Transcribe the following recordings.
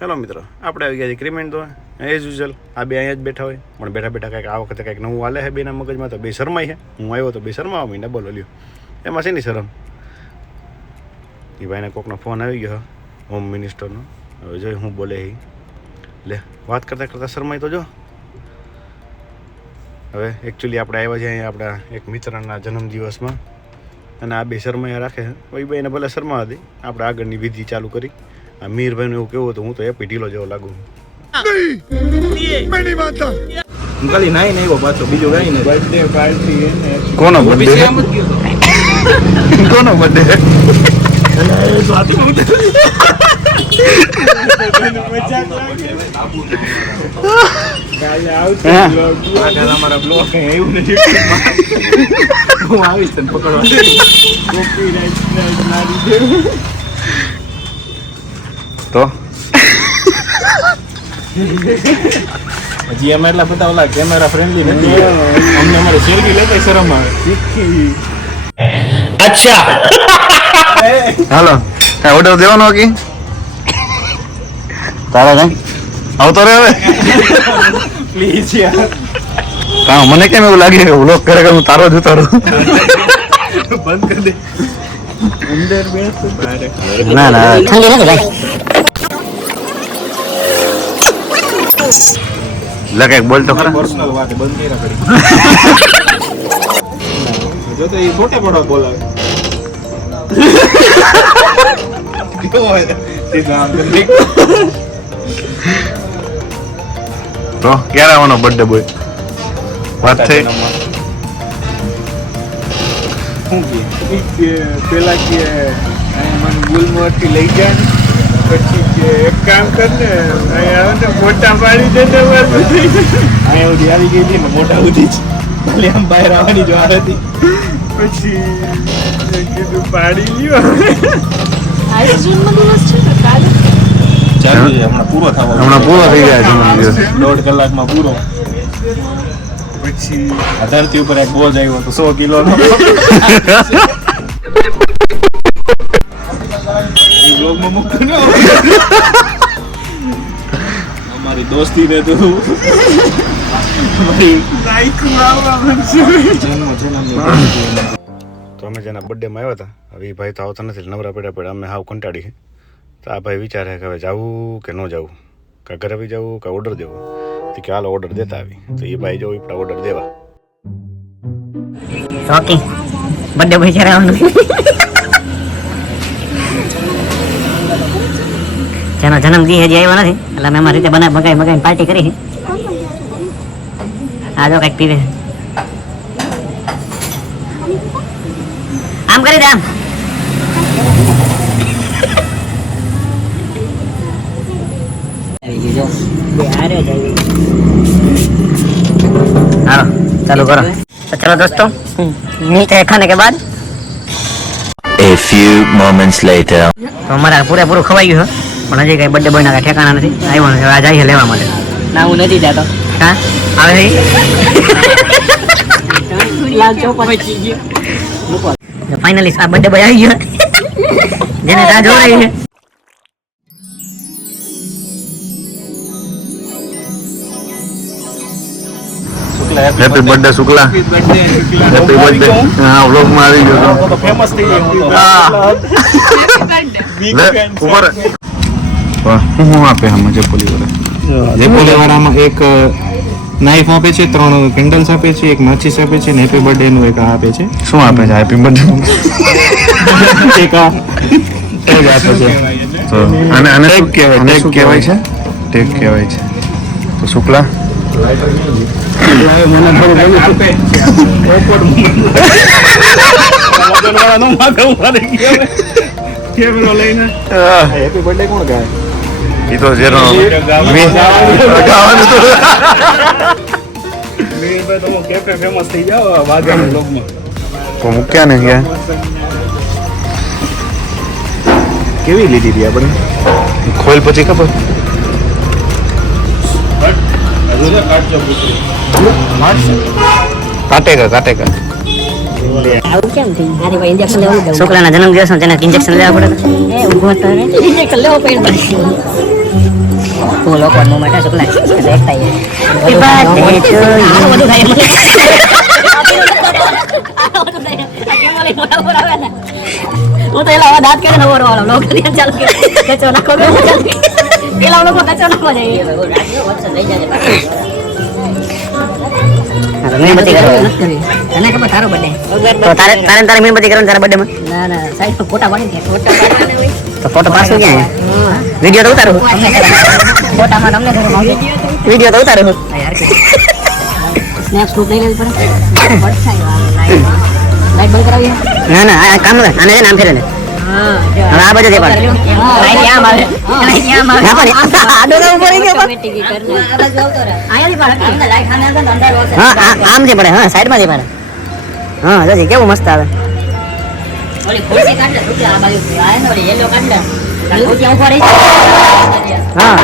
Hello મિત્રો, આપણે આવી ગયા છીએ ક્રિમેન્ટ તો એઝ યુઝલ આ બે અહીંયા જ બેઠા હોય. પણ બેઠા બેઠા કંઈક આ વખતે કંઈક નવું હાલે છે બેના મગજમાં, તો બે શરમાય છે. હું આવ્યો તો બે શરમાવા મહિને બોલો, લ્યો. એમાં શેની શરમ? એ ભાઈને કોકનો ફોન આવી ગયો હોમ મિનિસ્ટરનો હવે જોઈ હું બોલે એ લે, વાત કરતાં કરતાં શરમાય તો જો. હવે એકચ્યુઅલી આપણે આવ્યા છીએ અહીંયા આપણા એક મિત્રના જન્મદિવસમાં. અને આ બે શરમાયા રાખે છે. ભાઈ બેને ભલે શરમા હતી આપણે આગળની વિધિ ચાલુ કરી. આ મીરભાઈનું એવું કેવું હતું હું તો એપી ઢીલો જેવો લાગુ. હું. ખાલી નાઈ ને આવ્યો પાછો બીજું કઈ નહીં બર્થડે પાર્ટી કોનો બર્થડે કોનો બર્થડે અમારા બ્લોગ કઈ નથી. હું આવીશ પકડવા. તો? હજી અમે એટલા બધા ઓલા કેમેરા ફ્રેન્ડલી નથી. અમને અમારે સેલ્ફી લેતા શરમ આવે. હાલો. કઈ ઓર્ડર દેવાનો કે તારા કઈ? આવતો રે હવે? પ્લીઝ યાર. હા મને કેમ એવું લાગે? વ્લોગ કરે કે હું તારો જ ઉતારું? બંધ કરી દે. અંદર બેસ ના ના. ઠંડી નથી ભાઈ. લે કંઈક બોલ તો ખરા. પર્સનલ વાત બંધ કર્યા રાખડી જો તો એ ખોટે પડો બોલાવે. તો ક્યારે આવવાનો બર્થડે બોય વાત થઈ? શું કે પેલા કે મને મને ગુલમોહરથી લઈ જાય પછી એક કામ કર ને અહીં મોટા પાડી દે ને અહીંયા સુધી આવી ગઈ હતી ને મોટા સુધી જ. આમ બહાર આવવાની જો આ હતી. પછી કીધું પાડી લ્યો. આજે જૂનનો દિવસ છે ને કાલે? ચાલુ હમણાં પૂરો થવા હમણાં પૂરો થઈ છે દિવસ. દોઢ કલાકમાં પૂરો. પછી ધરતી ઉપર એક બોજ આવ્યો હતો સો કિલો બ્લોગમાં મૂકતો ને અમારી દોસ્તી ને તો. તો અમે જેના બર્થડેમાં આવ્યા હતા હવે એ ભાઈ તો આવતા નથી નવરા પડ્યા પડ્યા અમે હાવ કંટાળી છે. તો આ ભાઈ વિચારે કે હવે જવું કે ન જવું? કે ઘરે આવી જવું કે ઓર્ડર દેવો? તો કે હાલ ઓર્ડર દેતા આવી. તો એ ભાઈ જવું એ ઓર્ડર દેવા. ઓકે બર્થડે ભાઈ જ્યારે આવવાનું. જેનો જન્મ દી હજી આવ્યો નથી. એટલે અમે અમારી રીતે બનાવી મગાવી મગાવીને પાર્ટી કરી છે. આ જો કંઈક પીવે. આમ કરી દે આમ. ચાલુ કરો. ચાલો દોસ્તો મીઠા ખાને કે બાદ? A few moments later. અમારા પૂરેપૂરું ખવાઈ ગયું પણ હજી કઈ બર્થડે બોયના કઈ ઠેકાણા નથી. આવ્યો નથી. આ જાય છે લેવા માટે. ના હું નથી જતો. હા? આવે ફાઇનલી આ બર્થડે બોય આવી ગયો. જેને રાહ જોઈ છે. Shukla happy birthday Shukla. Happy birthday હા વ્લોગમાં આવી ગયો famous થઈ ગયો. હું. ઉપર fan. હું હું આપે હમ જયપોલી વાળા જયપોલી વાળામાં એક નાઇફ આપે છે ત્રણ કેન્ડલ્સ આપે છે એક માચીસ આપે છે ને હેપી બર્થડે નું એક આપે છે. શું આપે છે? હેપી બર્થડે એક આ. ટેગ આપે છે. તો અને અને ટેગ કહેવાય ટેગ કહેવાય. છે? ટેગ કહેવાય છે. તો શુક્લા? મને થોડું આપે કોણ ગાય? એ તો જેનો ગાવાનું. તો મેં તો હું કેફે ફેમસ થઈ જાવ વાઘાના બ્લોગમાં તો મૂક્યા ને ક્યાં કેવી લીધી હતી આપણે? ખોલ પછી ખબર. કાટેકા કાટેકા આવું કેમ થયું? આને કોઈ ઇન્જેક્શન એ હી તો દાંત કરે નવો વાળો લોકો ધ્યાન ચાલુ કે કચો નાખો કે ચાલુ પેલા લોકો કચો નાખવા જાય મીણબત્તી કરો તને ખબર તારો બર્થડે તો તારે તારે તારે મીણબત્તી કરવાની તારા બર્થડે માં? ના ના સાઈડ પર ફોટા પાડી દે. ફોટા તો ફોટો પાછું ક્યાં વિડિયો તો ઉતારું. ફોટામાં તમને વિડિયો તો ઉતારું. સ્નેપ સ્ટૂપ લઈ લેવી પડે. લાઈટ બંધ કરાવીએ ના ના આ કામ આને છે ને આમ આ બધું આડો ઉપર ગયો હા આમ છે પડે હા સાઈડમાં છે પડે હા જોજે કેવું મસ્ત આવે. હા.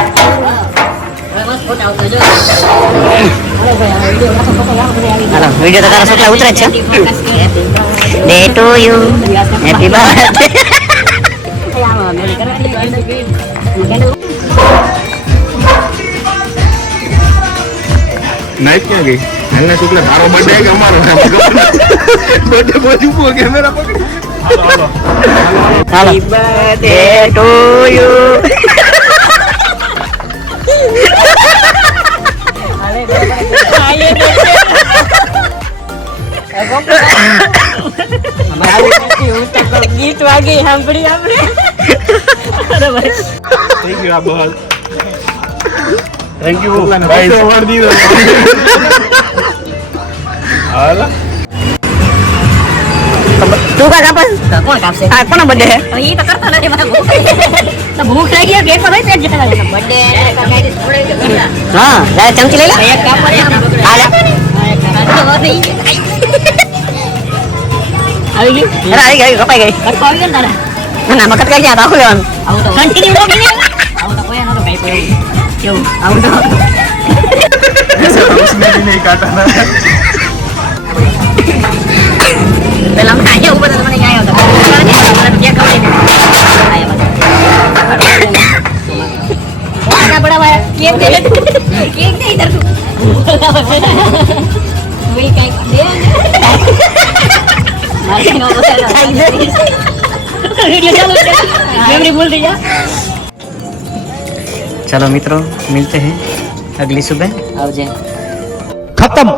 હાલો વિડિયો તો તારા છોકરા ઉતરે છે. Day to you happy birthday night ક્યાં ગઈ એમને શુક્લા તારો બર્થડે કે અમારો બર્થડે બાજુ પો કેમેરા પકડી હાલો ડે ટુ યુ ગીત વાગી સાંભળી આપણે થઈ ગયું આ બસ થેન્ક યુ ભાઈ સવાર દીધો હાલા તું કા કાપસ કોણ કાપશે આ કોનો બર્થડે હે ઈ તો કરતો નથી મને ભૂખ તો ભૂખ લાગી ગઈ પેટમાં પેટ જતા બર્થડે હા ચમચી લઈ લે એક કાપ પડે હા લે આવી ગયું અરે આવી ગઈ કપાઈ ગઈ કટકો આવી ગયો તારે ના મગજ કઈ ગયા રાખો એમ આવું તો કન્ટિન્યુ રાખી ને આવું તો કોઈ નતો ભાઈ કોઈ કેવું આવું તો નહીં કાટા પેલા અહીંયા ઊભો તો મને ક્યાં આવ્યો હતો કેમ કે चालू मेमोरी भूल गई चलो मित्रों मिलते हैं अगली सुबह। आवजे खत्म।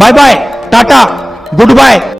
Bye bye tata goodbye.